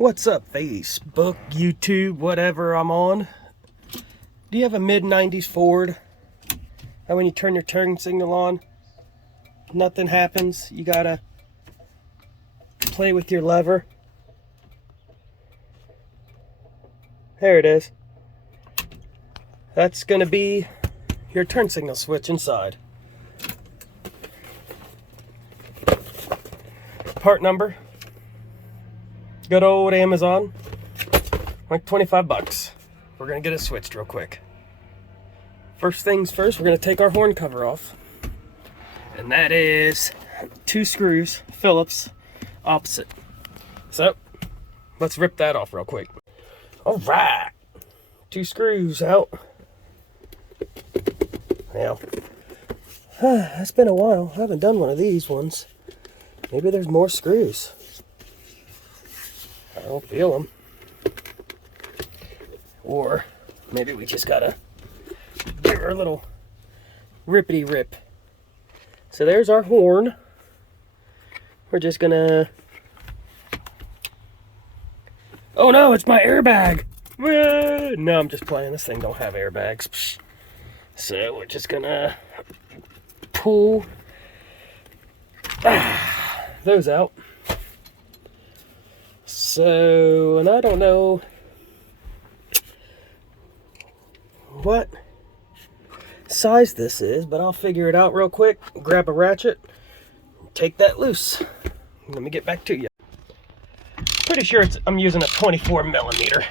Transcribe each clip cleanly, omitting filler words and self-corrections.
What's up, Facebook, YouTube, whatever I'm on? Do you have a mid-90s Ford? And when you turn your turn signal on, nothing happens? You gotta play with your lever. There it is. That's gonna be your turn signal switch inside. Part number. Good old Amazon, like 25 bucks. We're gonna get it switched real quick. First things first, we're gonna take our horn cover off. And that is 2 screws, Phillips, opposite. So, let's rip that off real quick. All right, 2 screws out. Now, it's been a while. I haven't done one of these ones. Maybe there's more screws. I don't feel them. Or maybe we just gotta give her a little rippity rip. So there's our horn. We're just gonna... Oh no, it's my airbag! No, I'm just playing. This thing don't have airbags. So we're just gonna pull those out. So, and I don't know what size this is, but I'll figure it out real quick. Grab a ratchet, take that loose. Let me get back to you. Pretty sure I'm using a 24 millimeter.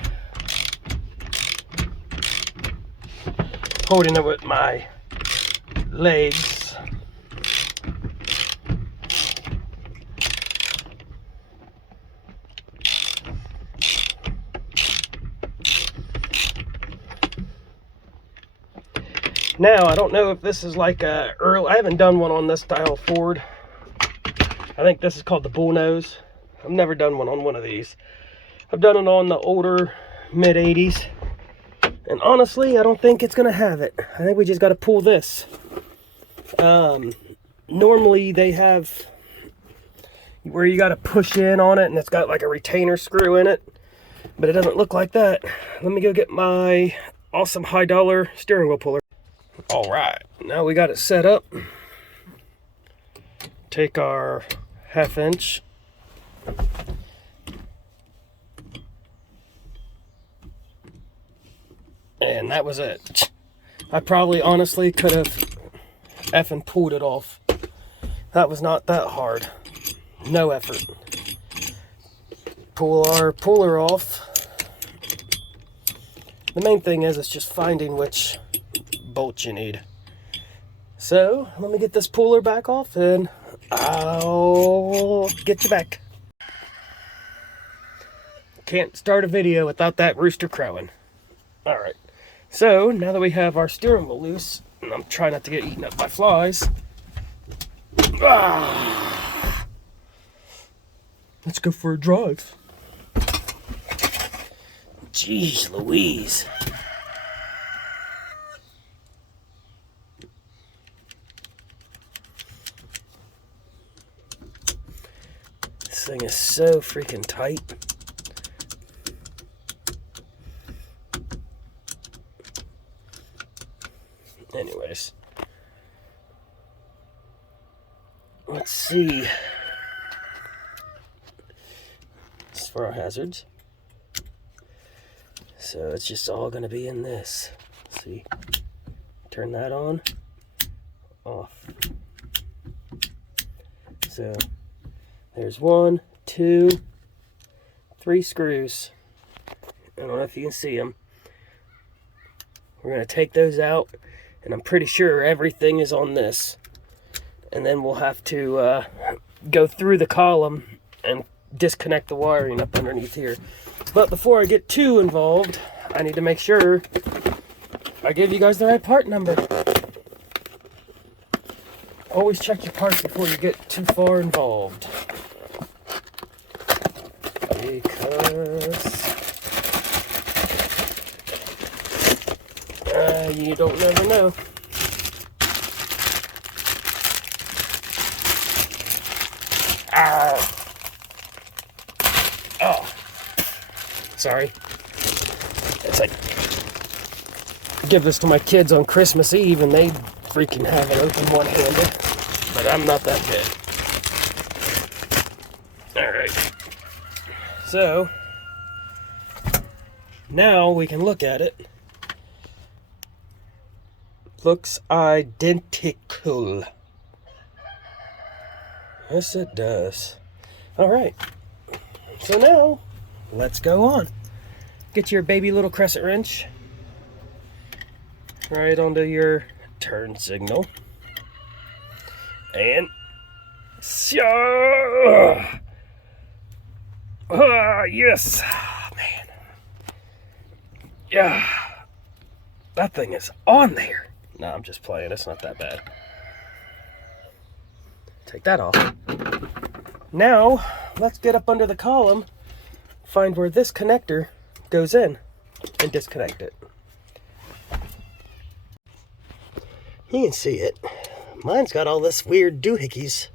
Holding it with my legs. Now, I don't know if this is like a early... I haven't done one on this style Ford. I think this is called the bullnose. I've never done one on one of these. I've done it on the older mid-80s. And honestly, I don't think it's going to have it. I think we just got to pull this. Normally, they have where you got to push in on it, and it's got like a retainer screw in it. But it doesn't look like that. Let me go get my awesome high-dollar steering wheel puller. All right, now we got it set up. Take our 1/2 inch. And that was it. I probably honestly could have effing pulled it off. That was not that hard. No effort. Pull our puller off. The main thing is it's just finding which bolt you need. So let me get this puller back off and I'll get you back. Can't start a video without that rooster crowing. Alright, so now that we have our steering wheel loose, and I'm trying not to get eaten up by flies, let's go for a drive. Jeez Louise. This thing is so freaking tight. Anyways, let's see. This is for our hazards. So it's just all going to be in this. See? Turn that on, off. So there's 1, 2, 3 screws. I don't know if you can see them. We're going to take those out, and I'm pretty sure everything is on this. And then we'll have to go through the column and disconnect the wiring up underneath here. But before I get too involved, I need to make sure I give you guys the right part number. Always check your parts before you get too far involved. Because you don't never know. Oh. Sorry. It's like, give this to my kids on Christmas Eve and they freaking have it open one-handed. But I'm not that good. Alright. So, now we can look at it. Looks identical. Yes, it does. Alright. So now, let's go on. Get your baby little crescent wrench right onto your turn signal. And yes. Oh, man. Yeah. That thing is on there. No, I'm just playing. It's not that bad. Take that off. Now, let's get up under the column, find where this connector goes in, and disconnect it. You can see it. Mine's got all this weird doohickeys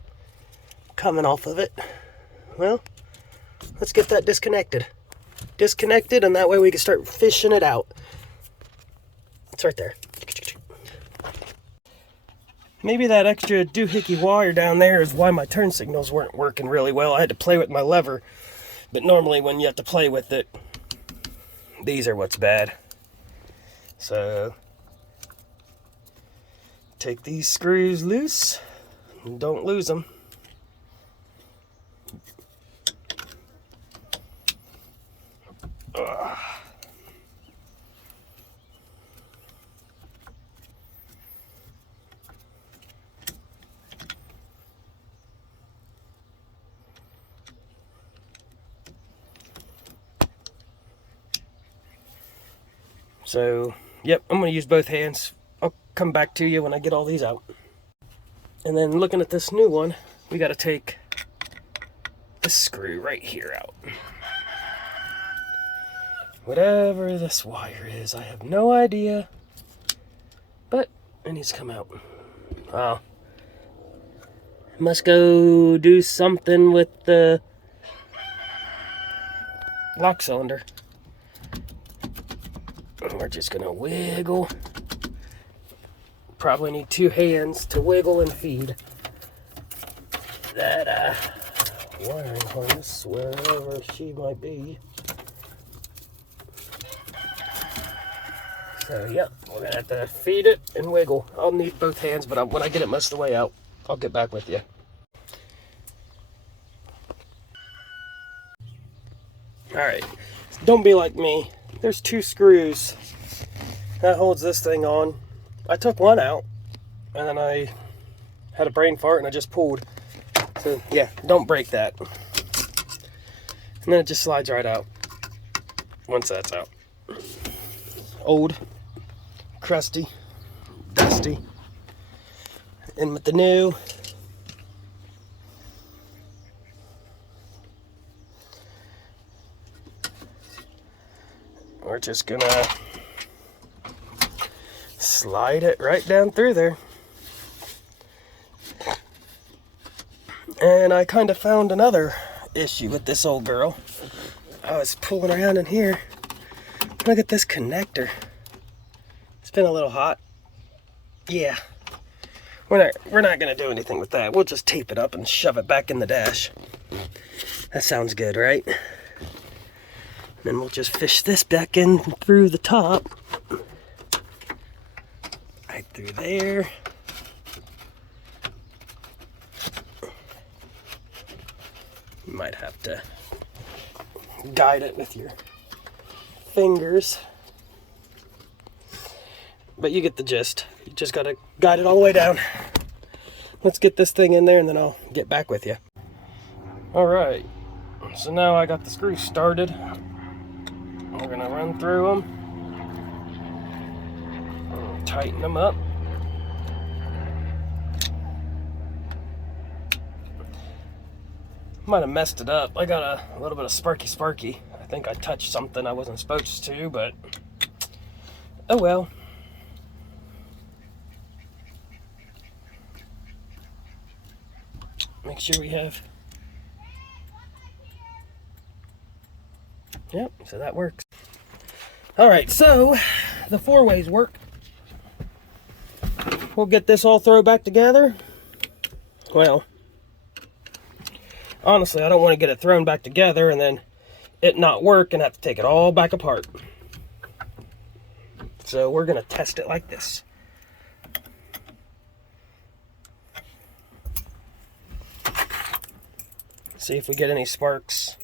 coming off of it. Well, let's get that disconnected. Disconnected, and that way we can start fishing it out. It's right there. Maybe that extra doohickey wire down there is why my turn signals weren't working really well. I had to play with my lever, but normally when you have to play with it, these are what's bad. So, take these screws loose and don't lose them. Ugh. So, yep, I'm going to use both hands. I'll come back to you when I get all these out. And then looking at this new one, we got to take this screw right here out. Whatever this wire is, I have no idea. But it needs to come out. Wow. Must go do something with the lock cylinder. We're just gonna wiggle. Probably need two hands to wiggle and feed that wiring harness wherever she might be. So yeah, we're gonna have to feed it and wiggle. I'll need both hands, but when I get it most of the way out, I'll get back with you. Alright, don't be like me. There's two screws that holds this thing on. I took one out, and then I had a brain fart and I just pulled. So yeah, don't break that. And then it just slides right out once that's out. Old, crusty, dusty. In with the new. We're just gonna slide it right down through there. And I kind of found another issue with this old girl. I was pulling around in here. Look at this connector. It's been a little hot. Yeah. We're not gonna do anything with that. We'll just tape it up and shove it back in the dash. That sounds good, right? Then we'll just fish this back in through the top. Right through there. You might have to guide it with your fingers. But you get the gist. You just gotta guide it all the way down. Let's get this thing in there and then I'll get back with you. Alright, so now I got the screws started. We're gonna run through them, tighten them up. Might have messed it up. I got a little bit of sparky. I think I touched something I wasn't supposed to, but oh well. Make sure we have Yep, so that works. All right, so the 4-ways work. We'll get this all thrown back together. Well, honestly, I don't want to get it thrown back together and then it not work and have to take it all back apart. So we're going to test it like this. See if we get any sparks.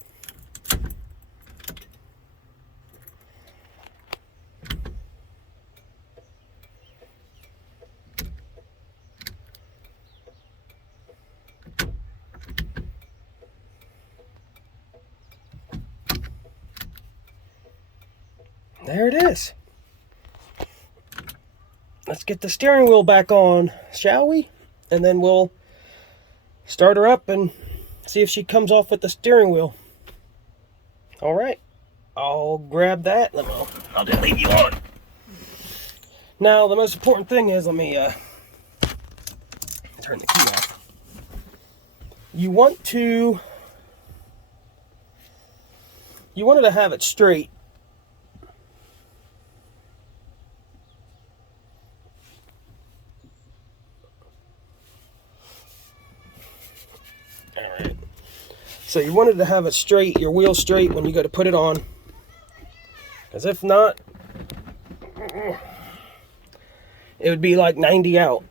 There it is. Let's get the steering wheel back on, shall we? And then we'll start her up and see if she comes off with the steering wheel. All right, I'll grab that. I'll just leave you on. Now, the most important thing is, let me turn the key off. You want it to have it straight. Alright, so you wanted to have it straight, your wheel straight when you go to put it on, because if not, it would be like 90 out.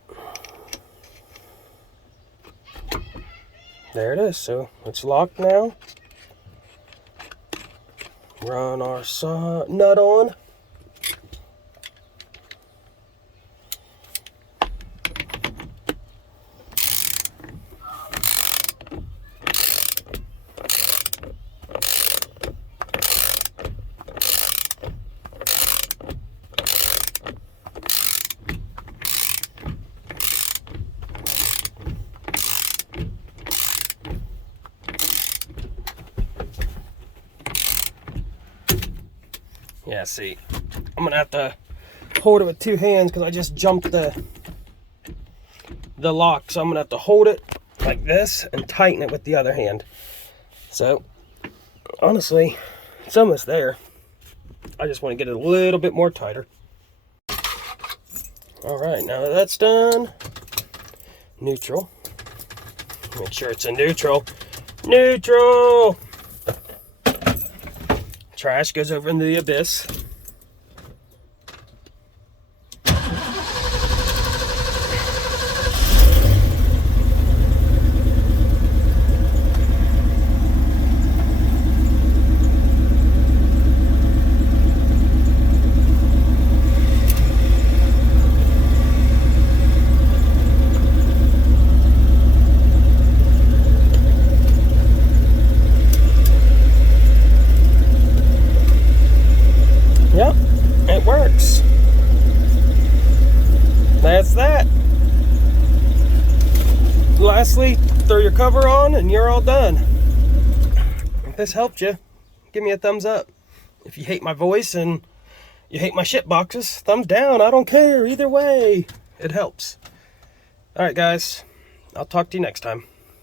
There it is, so it's locked now. Run our nut on. Yeah, see, I'm gonna have to hold it with 2 hands because I just jumped the lock. So I'm gonna have to hold it like this and tighten it with the other hand. So honestly, it's almost there. I just want to get it a little bit more tighter. All right, now that that's done, neutral. Make sure it's in neutral. Neutral! Trash goes over into the abyss. Yep, it works. That's that. Lastly, throw your cover on and you're all done. If this helped you, give me a thumbs up. If you hate my voice and you hate my shit boxes, thumbs down. I don't care. Either way, it helps. All right, guys. I'll talk to you next time.